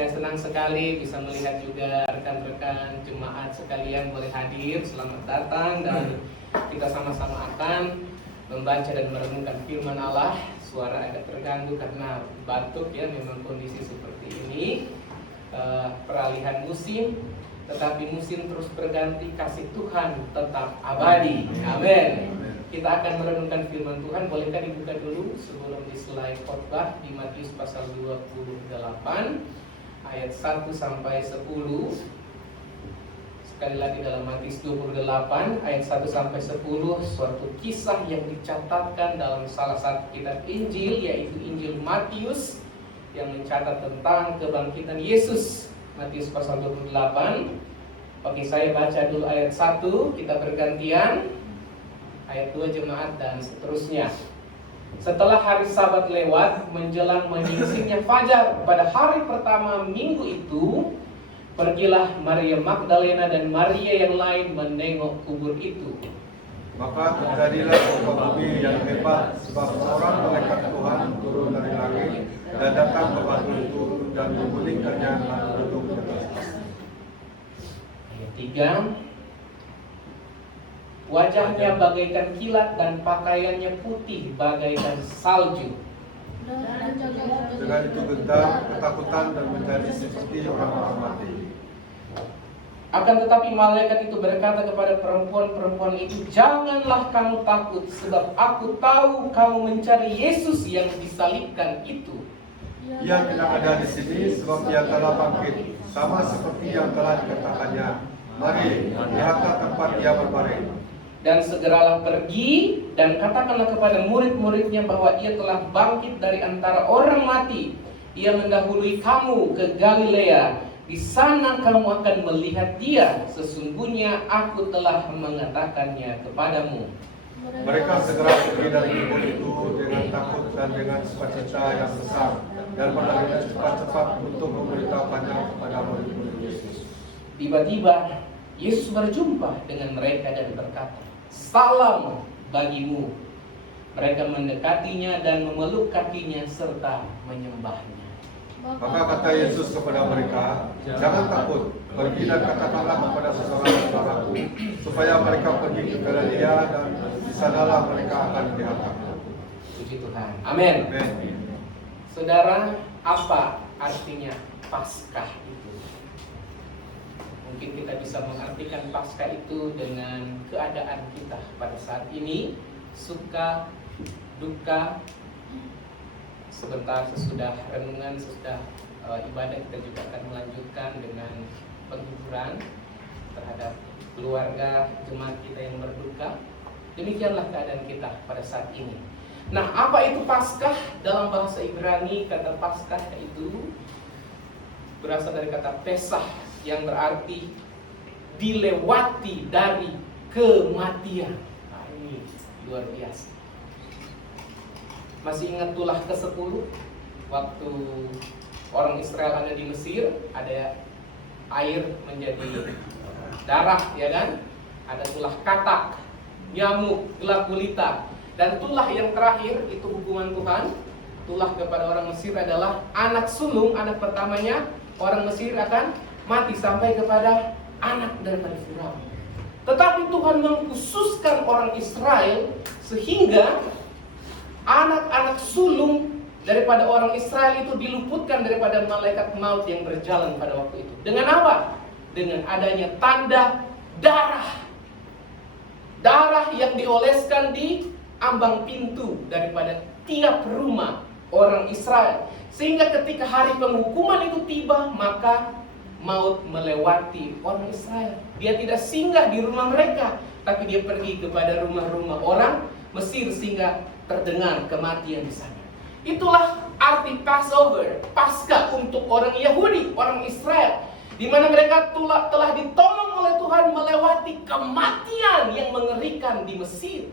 Saya senang sekali bisa melihat juga rekan-rekan jemaat sekalian boleh hadir. Selamat datang dan kita sama-sama akan membaca dan merenungkan firman Allah. Suara agak terganggu karena batuk ya, memang kondisi seperti ini. Peralihan musim, tetapi musim terus berganti, kasih Tuhan tetap abadi. Amin. Kita akan merenungkan firman Tuhan. Bolehkah dibuka dulu sebelum di slide khotbah di Matius pasal 28 ayat 1 sampai 10. Sekali lagi dalam Matius 28 ayat 1 sampai 10, suatu kisah yang dicatatkan dalam salah satu kitab Injil, yaitu Injil Matius, yang mencatat tentang kebangkitan Yesus. Matius pasal 28. Oke, saya baca dulu ayat 1, kita bergantian. Ayat 2 jemaat dan seterusnya. Setelah hari Sabat lewat, menjelang menyingsingnya fajar pada hari pertama minggu itu, pergilah Maria Magdalena dan Maria yang lain menengok kubur itu. Maka terjadilah gempa bumi yang hebat, sebab seorang malaikat Tuhan turun dari langit dan datang ke batu itu dan menggulingkannya lalu duduk di atas. Ayat 3. Wajahnya bagaikan kilat dan pakaiannya putih bagaikan salju. Dengan itu gentar, ketakutan dan menjadi seperti orang-orang mati. Akan tetapi malaikat itu berkata kepada perempuan-perempuan itu, "Janganlah kamu takut, sebab aku tahu kamu mencari Yesus yang disalibkan itu. Ia tidak ada di sini, sebab ia telah bangkit, sama seperti yang telah dikatakannya. Mari, lihatlah tempat ia berbaring." Dan segeralah pergi dan katakanlah kepada murid-muridnya bahwa ia telah bangkit dari antara orang mati. Ia mendahului kamu ke Galilea. Di sana kamu akan melihat dia. Sesungguhnya aku telah mengatakannya kepadamu. Mereka segera pergi dari kubur itu dengan takut dan dengan sukacita yang besar, dan berlari cepat-cepat untuk memberitahukannya kepada murid-murid Yesus. Tiba-tiba Yesus berjumpa dengan mereka dan berkata, "Salam bagimu." Mereka mendekatinya dan memeluk kakinya serta menyembahnya. Maka kata Yesus kepada mereka, "Jangan takut, pergi dan katakanlah kepada saudara-saudaraku, supaya mereka pergi ke Galilea dan di sanalah mereka akan diangkat." Puji Tuhan. Amin. Saudara, apa artinya Paskah itu? Mungkin kita bisa mengartikan Paskah itu dengan keadaan kita pada saat ini, suka, duka. Sebentar sesudah renungan, sesudah ibadah, kita juga akan melanjutkan dengan penghiburan terhadap keluarga jemaat kita yang berduka. Demikianlah keadaan kita pada saat ini. Nah, apa itu Paskah? Dalam bahasa Ibrani, kata Paskah itu berasal dari kata Pesah, yang berarti dilewati dari kematian. Nah, ini luar biasa. Masih ingat tulah ke-10 waktu orang Israel ada di Mesir, ada air menjadi darah, ya kan? Ada tulah katak, nyamuk, gelap gulita, dan tulah yang terakhir itu hukuman Tuhan. Tulah kepada orang Mesir adalah anak sulung, anak pertamanya orang Mesir akan mati sampai kepada anak daripada Firaun. Tetapi Tuhan mengkhususkan orang Israel sehingga anak-anak sulung daripada orang Israel itu diluputkan daripada malaikat maut yang berjalan pada waktu itu. Dengan apa? Dengan adanya tanda darah. Darah yang dioleskan di ambang pintu daripada tiap rumah orang Israel. Sehingga ketika hari penghukuman itu tiba, maka maut melewati orang Israel. Dia tidak singgah di rumah mereka, tapi dia pergi kepada rumah-rumah orang Mesir sehingga terdengar kematian di sana. Itulah arti Passover, Paskah untuk orang Yahudi, orang Israel, di mana mereka telah ditolong oleh Tuhan melewati kematian yang mengerikan di Mesir.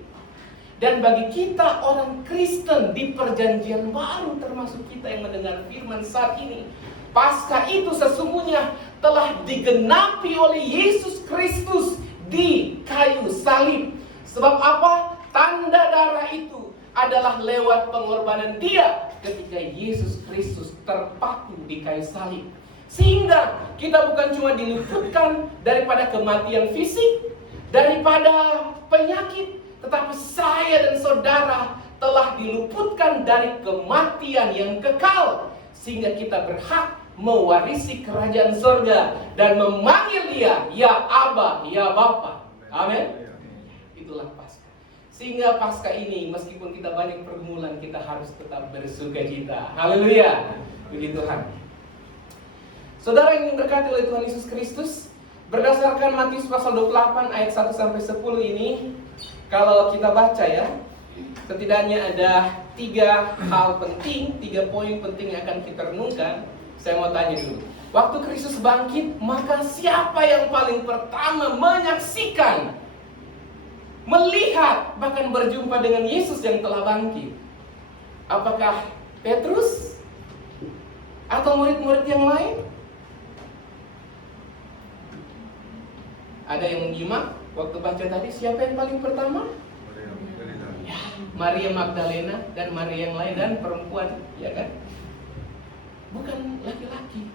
Dan bagi kita orang Kristen di Perjanjian Baru, termasuk kita yang mendengar firman saat ini, Paskah itu sesungguhnya telah digenapi oleh Yesus Kristus di kayu salib. Sebab apa? Tanda darah itu adalah lewat pengorbanan Dia ketika Yesus Kristus terpaku di kayu salib. Sehingga kita bukan cuma diluputkan daripada kematian fisik, daripada penyakit, tetapi saya dan saudara telah diluputkan dari kematian yang kekal, sehingga kita berhak mewarisi kerajaan surga dan memanggil Dia ya Aba, ya Bapa. Amin. Itulah Paskah. Sehingga Paskah ini, meskipun kita banyak pergumulan, kita harus tetap bersukacita. Haleluya. Puji Tuhan. Saudara yang diberkati oleh Tuhan Yesus Kristus, berdasarkan Matius pasal 28 ayat 1 sampai 10 ini, kalau kita baca ya, setidaknya ada 3 hal penting, 3 poin penting yang akan kita renungkan. Saya mau tanya dulu. Waktu Kristus bangkit, maka siapa yang paling pertama menyaksikan, melihat, bahkan berjumpa dengan Yesus yang telah bangkit? Apakah Petrus? Atau murid-murid yang lain? Ada yang menyimak waktu baca tadi, siapa yang paling pertama? Ya, Maria Magdalena dan Maria yang lain dan perempuan, ya kan? Bukan laki-laki.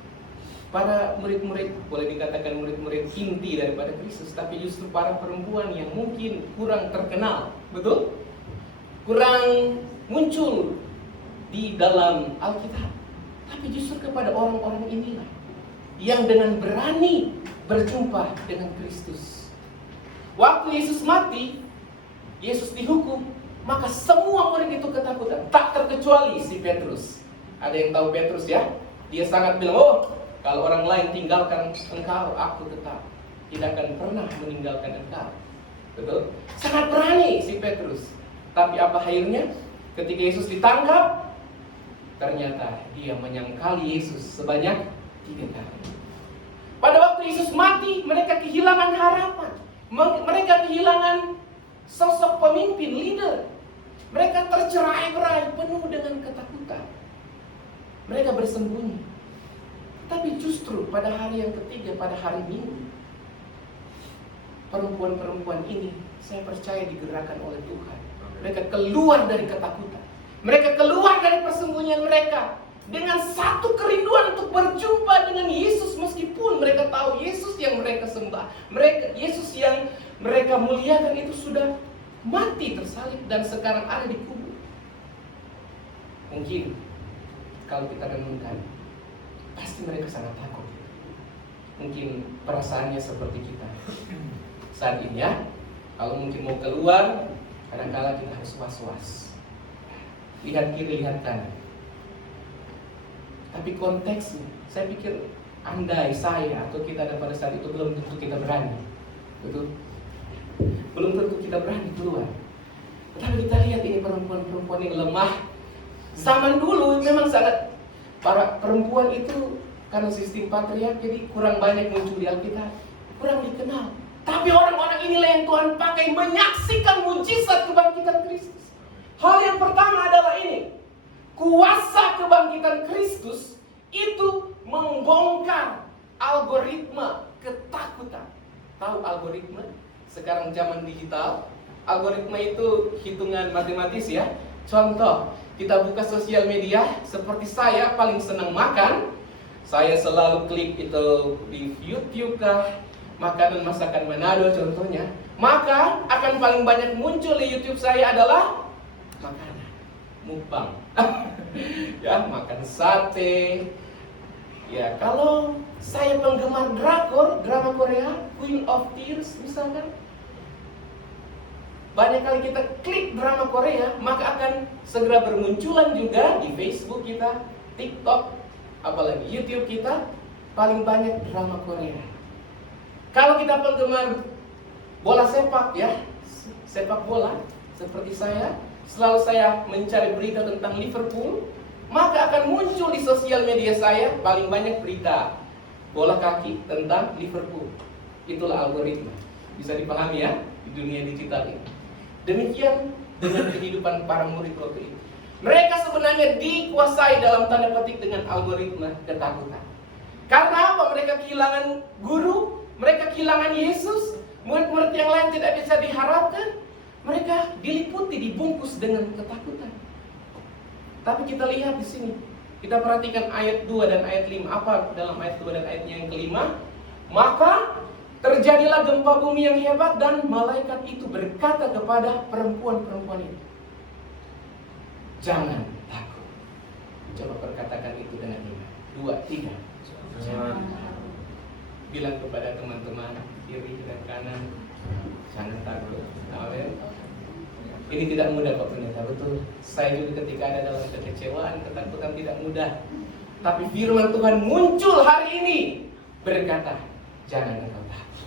Para murid-murid, boleh dikatakan murid-murid inti daripada Kristus, tapi justru para perempuan yang mungkin kurang terkenal, betul? Kurang muncul di dalam Alkitab. Tapi justru kepada orang-orang inilah yang dengan berani berjumpa dengan Kristus. Waktu Yesus mati, Yesus dihukum, maka semua murid itu ketakutan, tak terkecuali si Petrus. Ada yang tahu Petrus ya? Dia sangat bilang, oh, kalau orang lain tinggalkan engkau, aku tetap tidak akan pernah meninggalkan engkau. Betul? Sangat berani si Petrus. Tapi apa akhirnya? Ketika Yesus ditangkap, ternyata dia menyangkali Yesus sebanyak 3 kali. Pada waktu Yesus mati, mereka kehilangan harapan. Mereka kehilangan sosok pemimpin, leader. Mereka tercerai-berai, penuh dengan ketakutan. Mereka bersembunyi. Tapi justru pada hari yang ketiga, pada hari Minggu, perempuan-perempuan ini, saya percaya digerakkan oleh Tuhan. Mereka keluar dari ketakutan. Mereka keluar dari persembunyian mereka dengan satu kerinduan untuk berjumpa dengan Yesus, meskipun mereka tahu Yesus yang mereka sembah, Yesus yang mereka muliakan itu sudah mati tersalib dan sekarang ada di kubur. Mungkin kalau kita renungkan, pasti mereka sangat takut. Mungkin perasaannya seperti kita saat ini ya. Kalau mungkin mau keluar, kadang-kadang kita harus was-was. Lihat kiri, lihat kanan. Tapi konteksnya, saya pikir andai saya atau kita ada pada saat itu, belum tentu kita berani. Betul? Belum tentu kita berani keluar. Tapi kita lihat ini perempuan-perempuan yang lemah. Zaman dulu memang sangat, para perempuan itu karena sistem patriark, jadi kurang banyak muncul di Alkitab, kurang dikenal. Tapi orang-orang inilah yang Tuhan pakai menyaksikan mujizat kebangkitan Kristus. Hal yang pertama adalah ini, kuasa kebangkitan Kristus itu membongkar algoritma ketakutan. Tahu algoritma? Sekarang zaman digital, algoritma itu hitungan matematis ya. Contoh, kita buka sosial media, seperti saya paling senang makan, saya selalu klik itu di YouTube kah, makanan masakan Manado contohnya, maka akan paling banyak muncul di YouTube saya adalah makanan, mukbang. Ya, makan sate. Ya, kalau saya penggemar drakor, drama Korea, Queen of Tears misalkan, banyak kali kita klik drama Korea, maka akan segera bermunculan juga di Facebook kita, TikTok, apalagi YouTube kita, paling banyak drama Korea. Kalau kita penggemar bola sepak ya, sepak bola seperti saya, selalu saya mencari berita tentang Liverpool, maka akan muncul di sosial media saya paling banyak berita bola kaki tentang Liverpool. Itulah algoritma. Bisa dipahami ya di dunia digital ini. Demikian dengan kehidupan para murid waktu itu. Mereka sebenarnya dikuasai dalam tanda petik dengan algoritma ketakutan. Karena apa? Mereka kehilangan guru, mereka kehilangan Yesus, murid-murid yang lain tidak bisa diharapkan. Mereka diliputi, dibungkus dengan ketakutan. Tapi kita lihat di sini, Kita perhatikan ayat 2 dan ayat 5. Apa dalam ayat 2 dan ayatnya yang kelima? Maka terjadilah gempa bumi yang hebat dan malaikat itu berkata kepada perempuan-perempuan itu, jangan takut. Coba perkatakan itu dengan 5, 2, 3. Jangan takut. Bilang kepada teman-teman kiri dan kanan, jangan takut. Amin. Ini tidak mudah Pak Pendeta, betul. Saya juga ketika ada dalam kekecewaan, ketakutan tidak mudah. Tapi firman Tuhan muncul hari ini berkata, jangan engkau takut.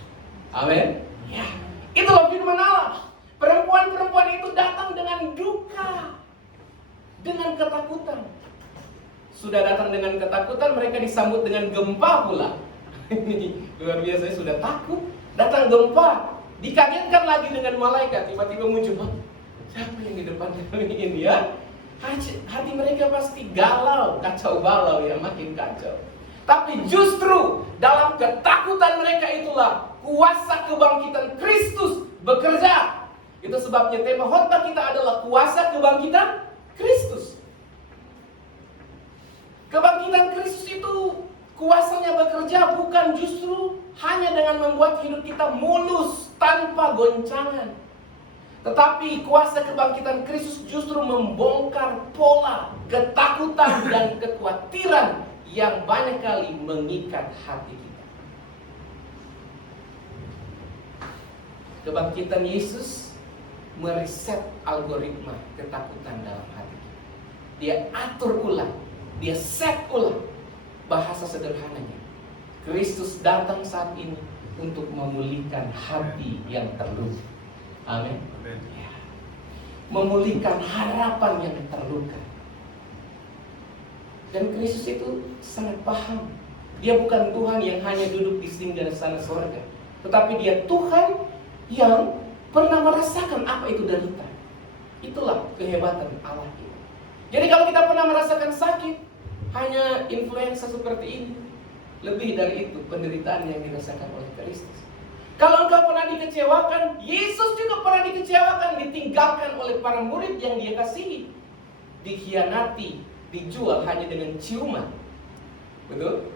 Amin. Ya, itulah firman Allah. Perempuan-perempuan itu datang dengan duka, dengan ketakutan. Sudah datang dengan ketakutan, mereka disambut dengan gempa pula. Ini luar biasa, sudah takut, datang gempa, dikagetkan lagi dengan malaikat. Tiba-tiba muncul, siapa yang di depan kami ini ya? Hati mereka pasti galau, kacau balau ya, makin kacau. Tapi justru dalam ketakutan mereka itulah kuasa kebangkitan Kristus bekerja. Itu sebabnya tema khotbah kita adalah kuasa kebangkitan Kristus. Kebangkitan Kristus itu kuasanya bekerja bukan justru hanya dengan membuat hidup kita mulus tanpa goncangan. Tetapi kuasa kebangkitan Kristus justru membongkar pola ketakutan dan kekhawatiran yang banyak kali mengikat hati kita. Kebangkitan Yesus mereset algoritma ketakutan dalam hati kita. Dia atur ulang, dia set ulang. Bahasa sederhananya, Kristus datang saat ini untuk memulihkan hati yang terluka. Amin. Ya. Memulihkan harapan yang terluka. Dan Kristus itu sangat paham. Dia bukan Tuhan yang hanya duduk di singgah-sana surga, tetapi dia Tuhan yang pernah merasakan apa itu derita. Itulah kehebatan Allah kita. Jadi kalau kita pernah merasakan sakit, hanya influenza seperti ini, lebih dari itu penderitaan yang dirasakan oleh Kristus. Kalau engkau pernah dikecewakan, Yesus juga pernah dikecewakan, ditinggalkan oleh para murid yang dia kasihi, dikhianati, dijual hanya dengan ciuman. Betul?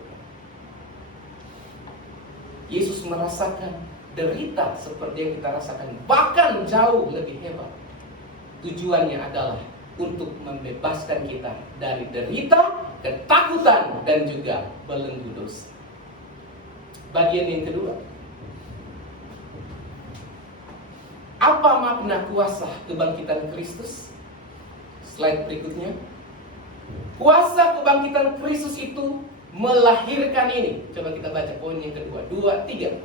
Yesus merasakan derita seperti yang kita rasakan, bahkan jauh lebih hebat. Tujuannya adalah untuk membebaskan kita dari derita, ketakutan, dan juga belenggu dosa. Bagian yang kedua, apa makna kuasa kebangkitan Kristus? Slide berikutnya. Kuasa kebangkitan Kristus itu melahirkan ini. Coba kita baca poin yang kedua. 2, 3.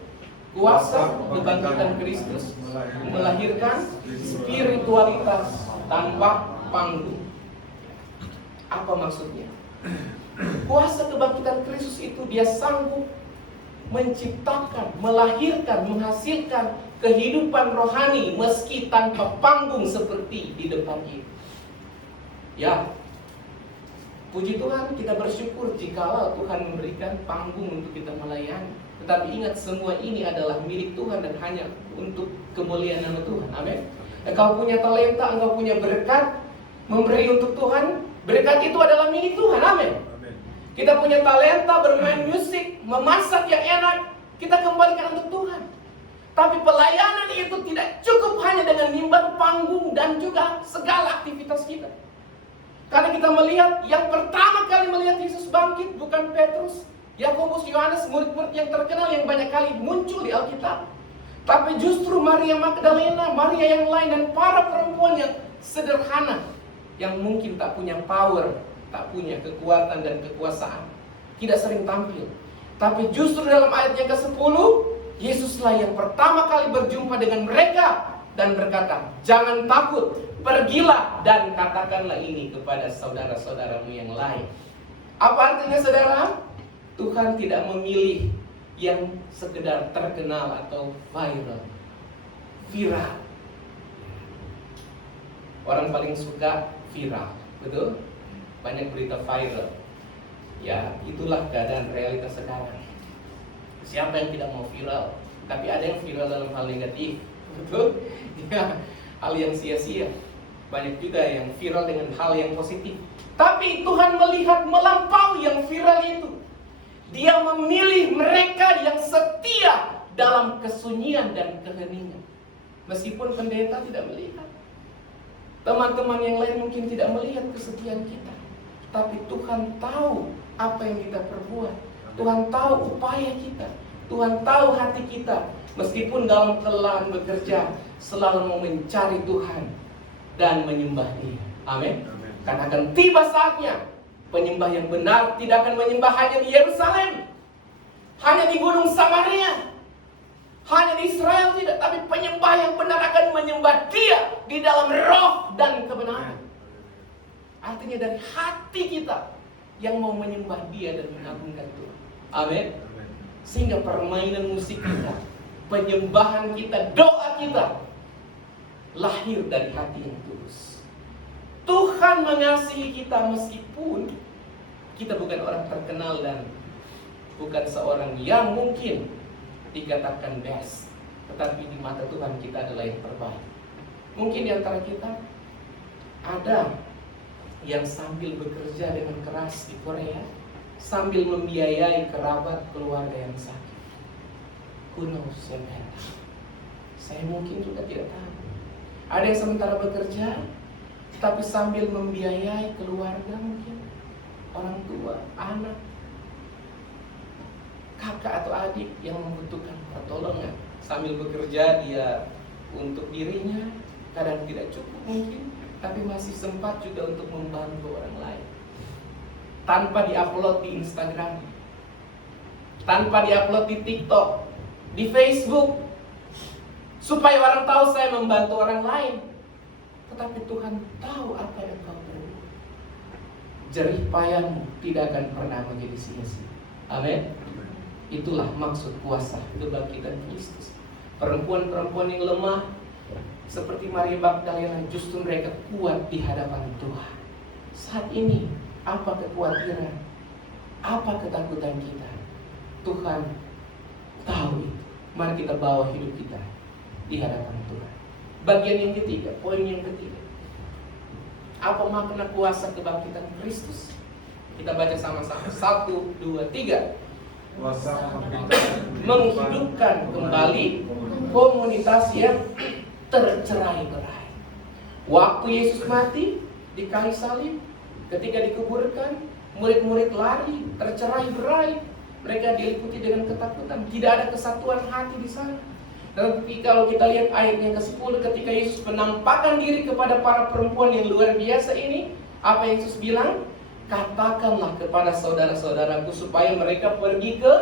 Kuasa kebangkitan Kristus melahirkan spiritualitas tanpa panggung. Apa maksudnya? Kuasa kebangkitan Kristus itu dia sanggup menciptakan, melahirkan, menghasilkan kehidupan rohani meski tanpa panggung seperti di depan ini. Ya, puji Tuhan, kita bersyukur jikalau Tuhan memberikan panggung untuk kita melayani. Tetapi ingat, semua ini adalah milik Tuhan dan hanya untuk kemuliaan nama Tuhan. Amin. Engkau punya talenta, engkau punya berkat, memberi untuk Tuhan, berkat itu adalah milik Tuhan. Amin. Kita punya talenta bermain musik, memasak yang enak, kita kembalikan untuk Tuhan. Tapi pelayanan itu tidak cukup hanya dengan nimban panggung dan juga segala aktivitas kita. Karena kita melihat, yang pertama kali melihat Yesus bangkit bukan Petrus, Yakobus, Yohanes, murid-murid yang terkenal yang banyak kali muncul di Alkitab. Tapi justru Maria Magdalena, Maria yang lain, dan para perempuan yang sederhana, yang mungkin tak punya power, tak punya kekuatan dan kekuasaan, tidak sering tampil. Tapi justru dalam ayat yang ke-10, Yesuslah yang pertama kali berjumpa dengan mereka dan berkata, jangan takut, pergilah dan katakanlah ini kepada saudara-saudaramu yang lain. Apa artinya saudara? Tuhan tidak memilih yang sekedar terkenal atau viral. Orang paling suka viral, betul? Banyak berita viral. Ya, itulah keadaan realitas sekarang. Siapa yang tidak mau viral? Tapi ada yang viral dalam hal negatif, betul? Ya, hal yang sia-sia. Banyak juga yang viral dengan hal yang positif. Tapi Tuhan melihat melampaui yang viral itu. Dia memilih mereka yang setia dalam kesunyian dan keheningan. Meskipun pendeta tidak melihat, teman-teman yang lain mungkin tidak melihat kesetiaan kita, tapi Tuhan tahu apa yang kita perbuat. Tuhan tahu upaya kita. Tuhan tahu hati kita. Meskipun dalam kelelahan bekerja, selalu mau mencari Tuhan dan menyembah Dia. Amin. Karena akan tiba saatnya penyembah yang benar tidak akan menyembah hanya di Yerusalem, hanya di Gunung Samaria, hanya di Israel, tidak. Tapi penyembah yang benar akan menyembah Dia di dalam roh dan kebenaran. Artinya dari hati kita yang mau menyembah Dia dan mengagungkan Tuhan. Amin. Sehingga permainan musik kita, penyembahan kita, doa kita lahir dari hati yang tulus. Tuhan mengasihi kita meskipun kita bukan orang terkenal dan bukan seorang yang mungkin dikatakan best, tetapi di mata Tuhan kita adalah yang terbaik. Mungkin di antara kita ada yang sambil bekerja dengan keras di Korea, sambil membiayai kerabat keluarga yang sakit. Who knows, saya mungkin juga tidak tahu. Ada yang sementara bekerja, tapi sambil membiayai keluarga mungkin, orang tua, anak, kakak atau adik yang membutuhkan pertolongan. Sambil bekerja dia untuk dirinya, kadang tidak cukup mungkin, tapi masih sempat juga untuk membantu orang lain. Tanpa diupload di Instagram, tanpa diupload di TikTok, di Facebook, supaya orang tahu saya membantu orang lain. Tetapi Tuhan tahu apa yang kau perbuat. Jerih payahmu tidak akan pernah menjadi sia-sia. Amin. Itulah maksud kuasa kebangkitan Kristus. Perempuan-perempuan yang lemah seperti Maria Magdalena, justru mereka kuat di hadapan Tuhan. Saat ini apa kekhawatiran, apa ketakutan kita, Tuhan tahu itu. Mari kita bawa hidup kita di hadapan Tuhan. Bagian yang ketiga, poin yang ketiga, apa makna kuasa kebangkitan Kristus? Kita baca sama-sama. 1, 2, 3. Kuasa menghidupkan kembali komunitas yang tercerai-berai. Waktu Yesus mati di kayu salib, ketika dikuburkan, murid-murid lari, tercerai-berai. Mereka diliputi dengan ketakutan, tidak ada kesatuan hati di sana. Tapi kalau kita lihat ayat yang ke-10, ketika Yesus menampakkan diri kepada para perempuan yang luar biasa ini, apa yang Yesus bilang? Katakanlah kepada saudara-saudaraku supaya mereka pergi ke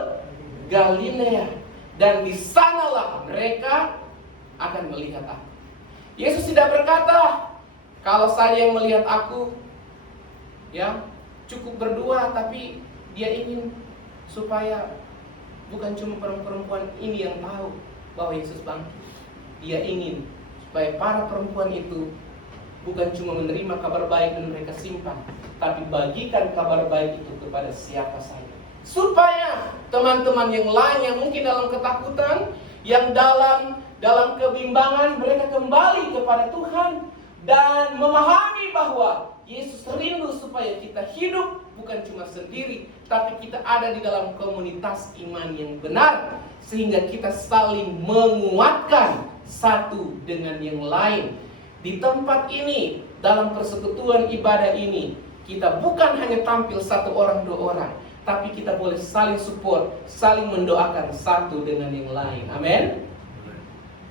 Galilea, dan di sanalah mereka akan melihat aku. Yesus tidak berkata, kalau saya yang melihat aku, ya cukup berdua, tapi dia ingin supaya bukan cuma perempuan ini yang tahu bahwa Yesus bangkit. Dia ingin supaya para perempuan itu bukan cuma menerima kabar baik dan mereka simpan, tapi bagikan kabar baik itu kepada siapa saja. Supaya teman-teman yang lain yang mungkin dalam ketakutan, yang dalam kebimbangan, mereka kembali kepada Tuhan dan memahami bahwa Yesus rindu supaya kita hidup bukan cuma sendiri, tapi kita ada di dalam komunitas iman yang benar, sehingga kita saling menguatkan satu dengan yang lain. Di tempat ini, dalam persekutuan ibadah ini, kita bukan hanya tampil satu orang, dua orang, tapi kita boleh saling support, saling mendoakan satu dengan yang lain. Amin.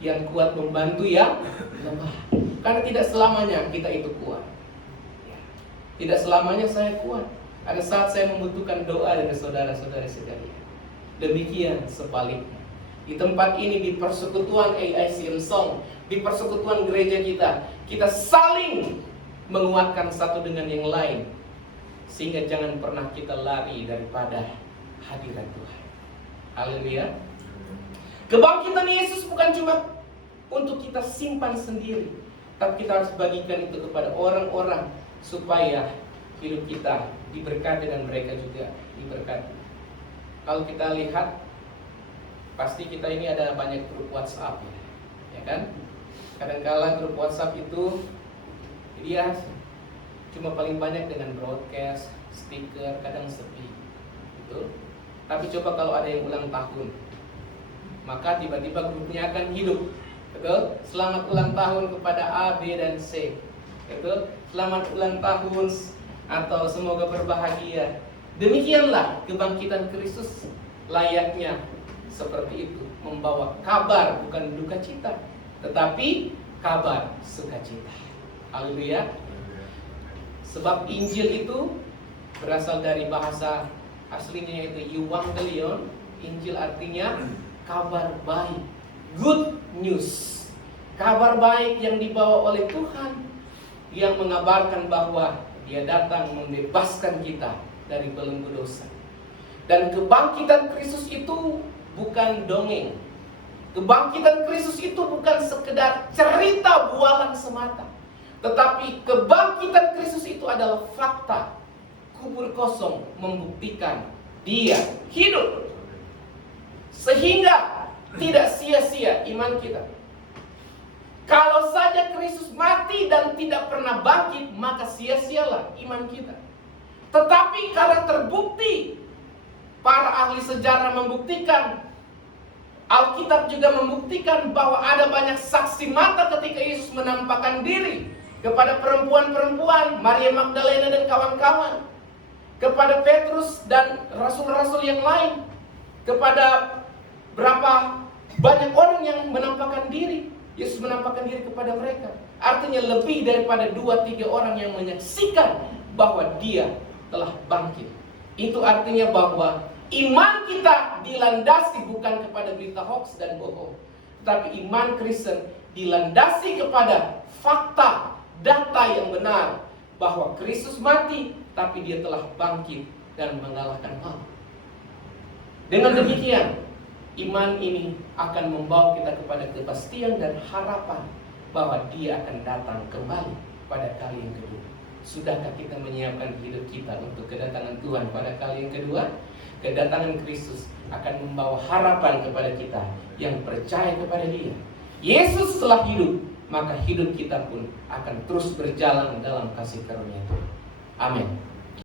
Yang kuat membantu yang lemah. Karena tidak selamanya kita itu kuat. Tidak selamanya saya kuat. Ada saat saya membutuhkan doa dari saudara-saudara sekalian. Demikian sebaliknya. Di tempat ini, di persekutuan AICM Song, di persekutuan gereja kita saling menguatkan satu dengan yang lain, sehingga jangan pernah kita lari daripada hadirat Tuhan. Haleluya. Kebangkitan Yesus bukan cuma untuk kita simpan sendiri, tapi kita harus bagikan itu kepada orang-orang supaya hidup kita diberkati dan mereka juga diberkati. Kalau kita lihat, pasti kita ini ada banyak grup WhatsApp ya kan? Kadang-kala grup WhatsApp itu dia cuma paling banyak dengan broadcast, stiker, kadang sepi. Betul? Tapi coba kalau ada yang ulang tahun, maka tiba-tiba grupnya akan hidup. Betul? Selamat ulang tahun kepada A, B, dan C. Betul? Selamat ulang tahun atau semoga berbahagia. Demikianlah kebangkitan Kristus layaknya seperti itu, membawa kabar bukan duka cita, tetapi kabar sukacita. Haleluya. Sebab Injil itu berasal dari bahasa aslinya yaitu Euangelion. Injil artinya kabar baik, good news. Kabar baik yang dibawa oleh Tuhan, yang mengabarkan bahwa Dia datang membebaskan kita dari belenggu dosa. Dan kebangkitan Kristus itu bukan dongeng. Kebangkitan Kristus itu bukan sekedar cerita bualan semata, tetapi kebangkitan Kristus itu adalah fakta. Kubur kosong membuktikan Dia hidup, sehingga tidak sia-sia iman kita. Kalau saja Kristus mati dan tidak pernah bangkit, maka sia-sialah iman kita. Tetapi karena terbukti, para ahli sejarah membuktikan, Alkitab juga membuktikan bahwa ada banyak saksi mata ketika Yesus menampakkan diri kepada perempuan-perempuan, Maria Magdalena dan kawan-kawan, kepada Petrus dan rasul-rasul yang lain, kepada berapa banyak orang yang menampakkan diri. Yesus menampakkan diri kepada mereka. Artinya lebih daripada 2-3 orang yang menyaksikan bahwa Dia telah bangkit. Itu artinya bahwa iman kita dilandasi bukan kepada berita hoax dan bohong, tapi iman Kristen dilandasi kepada fakta, data yang benar, bahwa Kristus mati, tapi Dia telah bangkit dan mengalahkan maut. Dengan demikian, iman ini akan membawa kita kepada kepastian dan harapan bahwa Dia akan datang kembali pada kali yang kedua. Sudahkah kita menyiapkan hidup kita untuk kedatangan Tuhan pada kali yang kedua? Kedatangan Kristus akan membawa harapan kepada kita yang percaya kepada Dia. Yesus telah hidup, maka hidup kita pun akan terus berjalan dalam kasih karunia Tuhan. Amin.